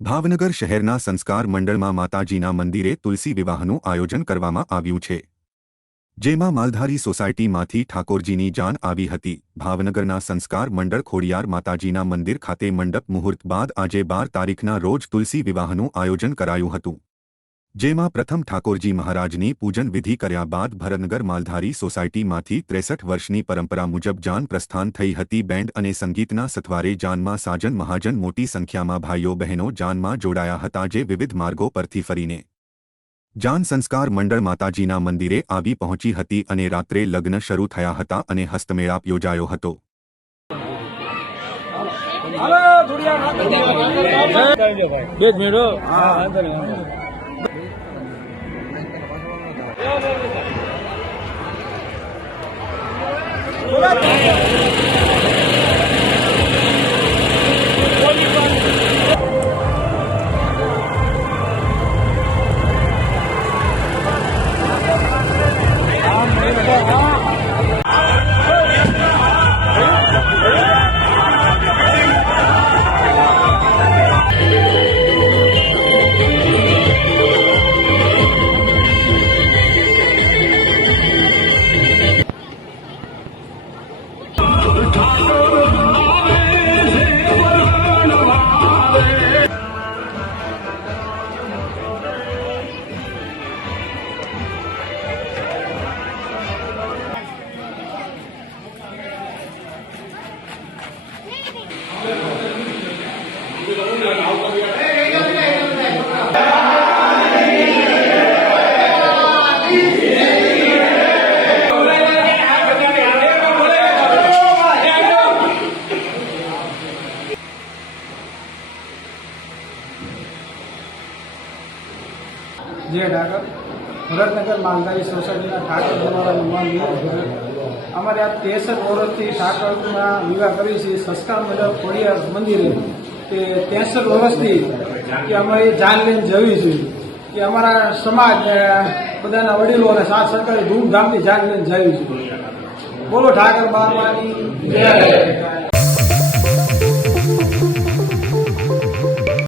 ભાવનગર શહેરના સંસ્કાર મંડળમાં માતાજીના મંદિરે તુલસી વિવાહનું આયોજન કરવામાં આવ્યું છે, જેમાં માલધારી સોસાયટીમાંથી ઠાકોરજીની જાન આવી હતી। ભાવનગરના સંસ્કાર મંડળ ખોડિયાર માતાજીના મંદિર ખાતે મંડપ મુહૂર્ત બાદ આજે 12 તારીખના રોજ તુલસી વિવાહનું આયોજન કરાયું હતું, જેમાં પ્રથમ ઠાકોરજી મહારાજની પૂજન વિધિ કર્યા બાદ ભરતનગર માલધારી સોસાયટીમાંથી 63 વર્ષની પરંપરા મુજબ જાન પ્રસ્થાન થઈ હતી। બેન્ડ અને સંગીતના સથવારે જાનમાં સાજન મહાજન મોટી સંખ્યામાં ભાઈઓ બહેનો જાનમાં જોડાયા હતા, જે વિવિધ માર્ગો પરથી ફરીને જાન સંસ્કાર મંડળ માતાજીના મંદિરે આવી પહોંચી હતી અને રાત્રે લગ્ન શરૂ થયા હતા અને હસ્તમેળાપ યોજાયો હતો। जय ठाकर भरतनगर मालधारी सोसायटी ठाकर द्वारा अमरे आ 63 वर्षथी ठाकर विवाह करी छे। संस्कार मंडल खोडियार मंदिरे ते 63 वर्षथी कि अमारी जान लईने जवी छे कि अमारा समाज बधाना वडीलो अने साथ सरकारे धूमधामथी जान लईने जवी छे। बोलो ठाकर बाबानी जय।